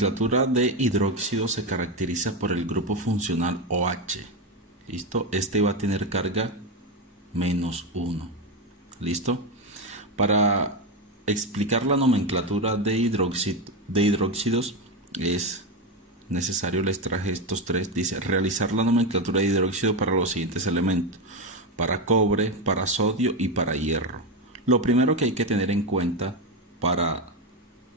nomenclatura de hidróxido se caracteriza por el grupo funcional OH. ¿Listo? Este va a tener carga -1. ¿Listo? Para explicar la nomenclatura de hidróxidos es necesario, les traje estos tres. Dice, realizar la nomenclatura de hidróxido para los siguientes elementos: para cobre, para sodio y para hierro. Lo primero que hay que tener en cuenta para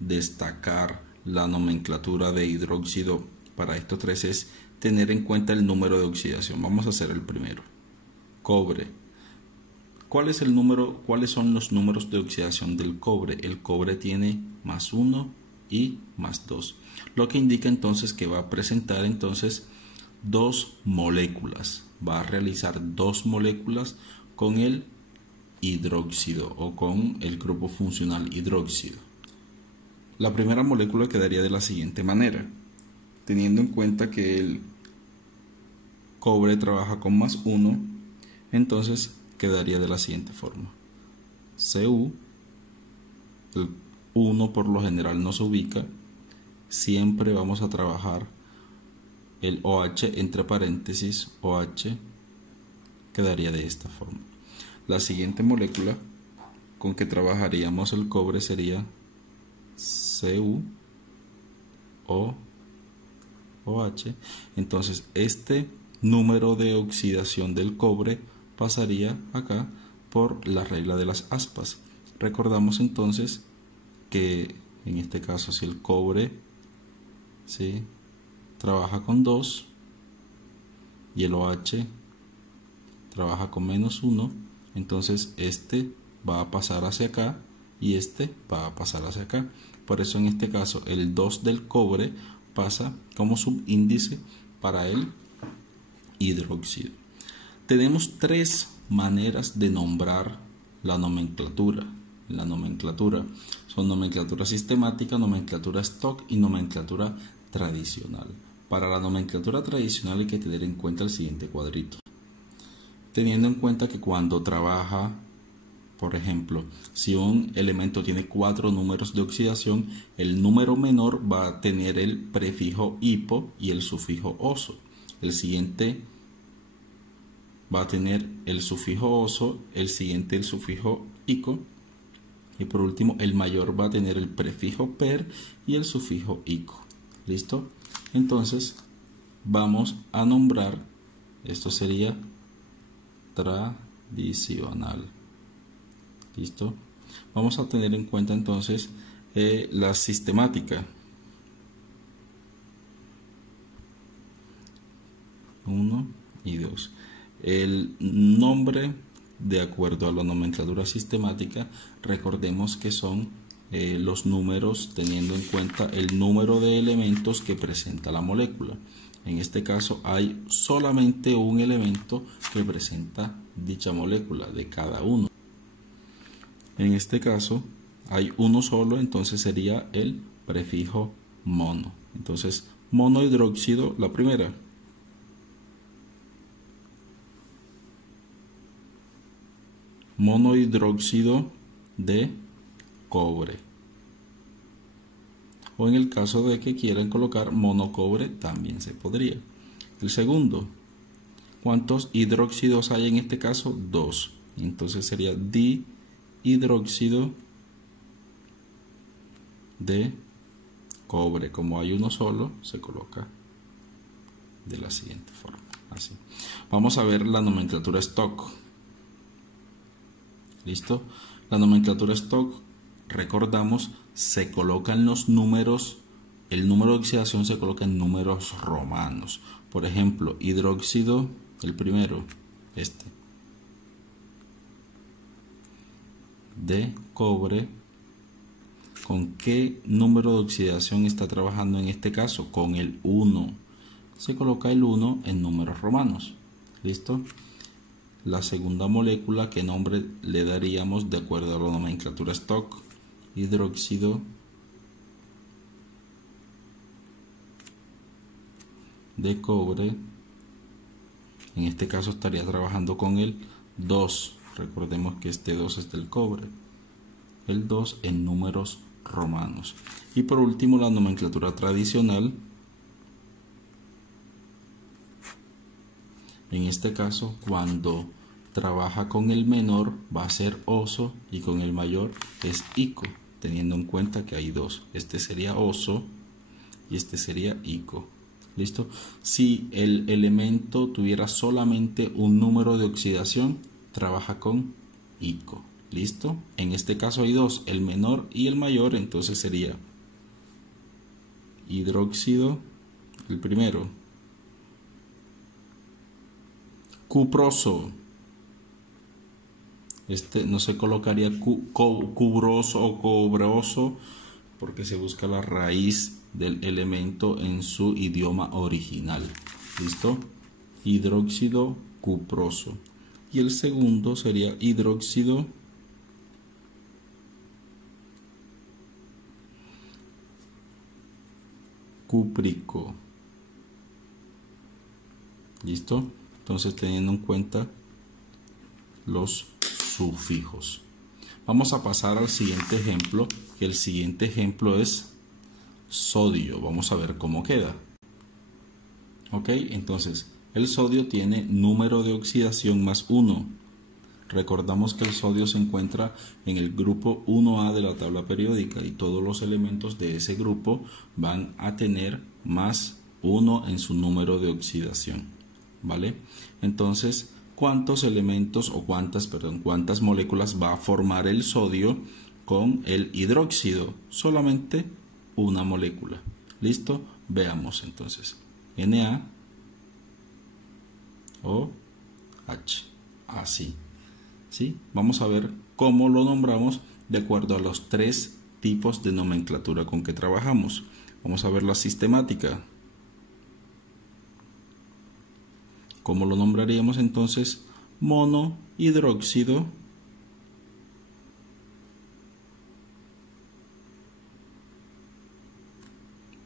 destacar la nomenclatura de hidróxido para estos tres es tener en cuenta el número de oxidación. Vamos a hacer el primero. Cobre. ¿Cuáles son los números de oxidación del cobre? El cobre tiene +1 y +2, lo que indica entonces que va a presentar entonces dos moléculas. Va a realizar dos moléculas con el hidróxido o con el grupo funcional hidróxido. La primera molécula quedaría de la siguiente manera, teniendo en cuenta que el cobre trabaja con +1, entonces quedaría de la siguiente forma: Cu, el 1 por lo general no se ubica, siempre vamos a trabajar el OH entre paréntesis, OH quedaría de esta forma. La siguiente molécula con que trabajaríamos el cobre sería Cu, O, OH. Entonces este número de oxidación del cobre pasaría acá por la regla de las aspas. Recordamos entonces que en este caso, si el cobre trabaja con 2 y el OH trabaja con -1, entonces este va a pasar hacia acá y este va a pasar hacia acá. Por eso en este caso el 2 del cobre pasa como subíndice para el hidróxido. Tenemos tres maneras de nombrar la nomenclatura. La nomenclatura son nomenclatura sistemática, nomenclatura stock y nomenclatura tradicional. Para la nomenclatura tradicional hay que tener en cuenta el siguiente cuadrito. Teniendo en cuenta que cuando trabaja, por ejemplo, si un elemento tiene 4 números de oxidación, el número menor va a tener el prefijo hipo y el sufijo oso. El siguiente va a tener el sufijo oso, el siguiente el sufijo ico, y por último el mayor va a tener el prefijo per y el sufijo ico. ¿Listo? Entonces vamos a nombrar, esto sería tradicional. ¿Listo? Vamos a tener en cuenta entonces la sistemática. 1 y 2. El nombre, de acuerdo a la nomenclatura sistemática, recordemos que son los números teniendo en cuenta el número de elementos que presenta la molécula. En este caso hay solamente un elemento que presenta dicha molécula de cada uno. En este caso hay uno solo, entonces sería el prefijo mono. Entonces monohidróxido, la primera. Monohidróxido de cobre, o en el caso de que quieran colocar monocobre también se podría. El segundo, ¿cuántos hidróxidos hay en este caso? 2, entonces sería dihidróxido de cobre. Como hay uno solo, se coloca de la siguiente forma, así. Vamos a ver la nomenclatura stock. ¿Listo? La nomenclatura stock, recordamos, se colocan los números, el número de oxidación se coloca en números romanos. Por ejemplo, hidróxido, el primero, de cobre, ¿con qué número de oxidación está trabajando en este caso? Con el 1. Se coloca el 1 en números romanos. ¿Listo? La segunda molécula, ¿qué nombre le daríamos de acuerdo a la nomenclatura stock? Hidróxido de cobre. En este caso estaría trabajando con el 2. Recordemos que este 2 es del cobre. El 2 en números romanos. Y por último, la nomenclatura tradicional. En este caso, cuando trabaja con el menor va a ser oso y con el mayor es ico, teniendo en cuenta que hay dos. Este sería oso y este sería ico. ¿Listo? Si el elemento tuviera solamente un número de oxidación, trabaja con ico. ¿Listo? En este caso hay dos, el menor y el mayor, entonces sería hidróxido, el primero, cuproso. Este no se colocaría cubroso o cobroso porque se busca la raíz del elemento en su idioma original. ¿Listo? Hidróxido cuproso. Y el segundo sería hidróxido cúprico. ¿Listo? Entonces, teniendo en cuenta los sufijos. Vamos a pasar al siguiente ejemplo. El siguiente ejemplo es sodio. Vamos a ver cómo queda. Ok, entonces el sodio tiene número de oxidación más 1. Recordamos que el sodio se encuentra en el grupo 1A de la tabla periódica y todos los elementos de ese grupo van a tener más 1 en su número de oxidación. ¿Vale? Entonces, ¿cuántos elementos o cuántas moléculas va a formar el sodio con el hidróxido? Solamente una molécula. ¿Listo? Veamos entonces. Na o H. Así. ¿Sí? Vamos a ver cómo lo nombramos de acuerdo a los tres tipos de nomenclatura con que trabajamos. Vamos a ver la sistemática. ¿Cómo lo nombraríamos entonces? Monohidróxido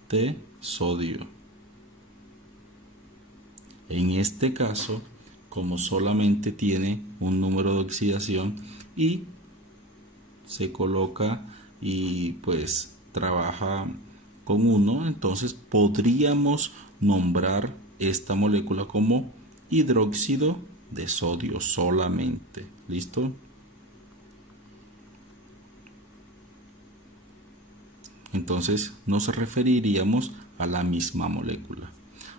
de sodio. En este caso, como solamente tiene un número de oxidación y se coloca y pues trabaja con 1, entonces podríamos nombrar esta molécula como hidróxido de sodio solamente. ¿Listo? Entonces nos referiríamos a la misma molécula.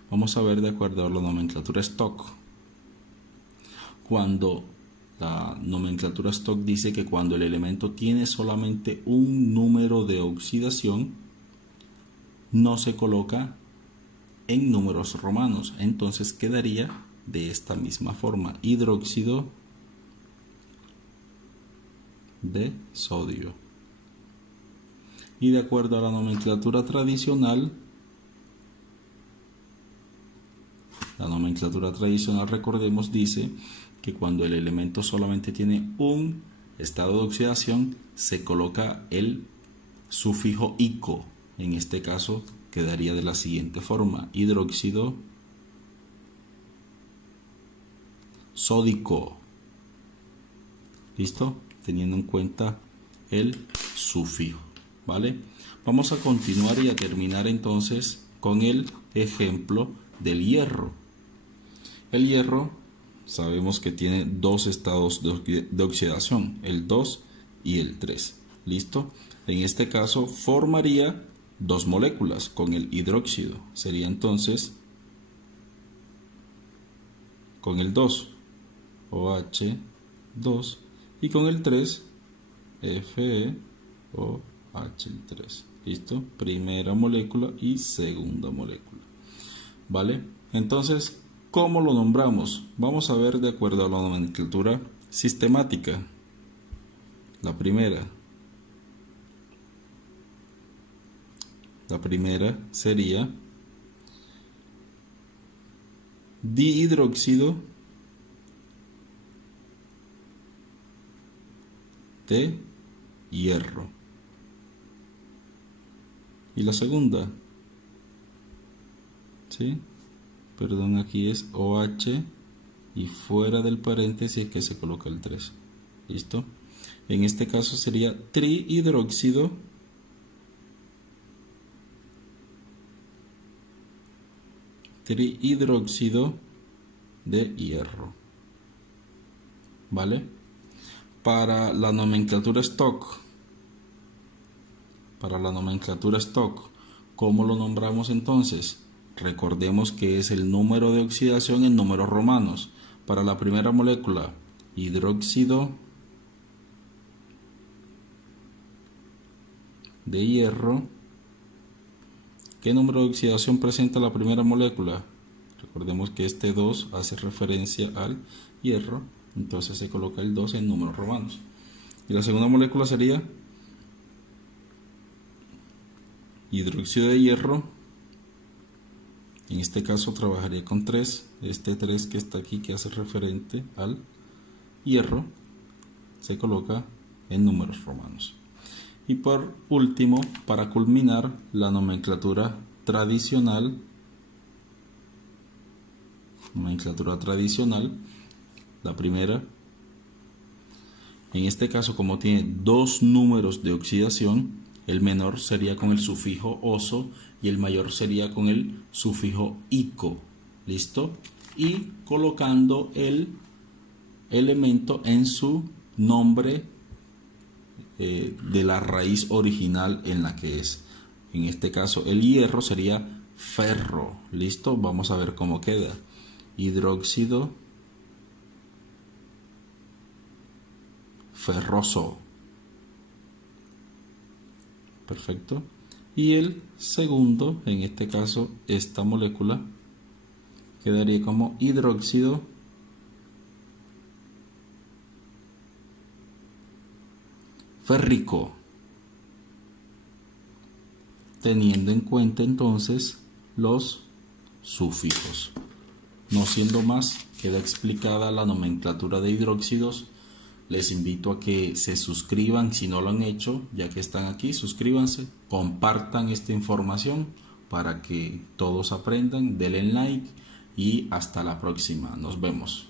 Vamos a ver de acuerdo a la nomenclatura Stock. Cuando la nomenclatura Stock dice que cuando el elemento tiene solamente un número de oxidación, no se coloca en números romanos. Entonces quedaría de esta misma forma: hidróxido de sodio. Y de acuerdo a la nomenclatura tradicional, recordemos, dice que cuando el elemento solamente tiene un estado de oxidación, se coloca el sufijo ico. En este caso quedaría de la siguiente forma: hidróxido sódico. ¿Listo? Teniendo en cuenta el sufijo. ¿Vale? Vamos a continuar y a terminar entonces con el ejemplo del hierro. El hierro sabemos que tiene dos estados de oxidación, el 2 y el 3. ¿Listo? En este caso formaría dos moléculas con el hidróxido. Sería entonces con el 2 OH2 y con el 3 FeOH3. ¿Listo? Primera molécula y segunda molécula. ¿Vale? Entonces, ¿cómo lo nombramos? Vamos a ver de acuerdo a la nomenclatura sistemática. La primera sería dihidróxido de hierro. Y la segunda, ¿sí? Perdón, aquí es OH y fuera del paréntesis que se coloca el 3. ¿Listo? En este caso sería trihidróxido trihidróxido de hierro. ¿Vale? Para la nomenclatura stock, ¿cómo lo nombramos entonces? Recordemos que es el número de oxidación en números romanos. Para la primera molécula, hidróxido de hierro, ¿qué número de oxidación presenta la primera molécula? Recordemos que este 2 hace referencia al hierro, entonces se coloca el 2 en números romanos. Y la segunda molécula sería hidróxido de hierro. En este caso trabajaría con 3, este 3 que está aquí que hace referente al hierro, se coloca en números romanos. Y por último, para culminar, la nomenclatura tradicional, la primera, en este caso como tiene dos números de oxidación, el menor sería con el sufijo oso y el mayor sería con el sufijo ico. ¿Listo? Y colocando el elemento en su nombre de la raíz original en la que es. En este caso el hierro sería ferro. ¿Listo? Vamos a ver cómo queda. Hidróxido ferroso. Perfecto. Y el segundo, en este caso esta molécula, quedaría como hidróxido férrico, teniendo en cuenta entonces los sufijos. No siendo más, queda explicada la nomenclatura de hidróxidos. Les invito a que se suscriban si no lo han hecho, ya que están aquí, suscríbanse, compartan esta información para que todos aprendan, denle like y hasta la próxima. Nos vemos.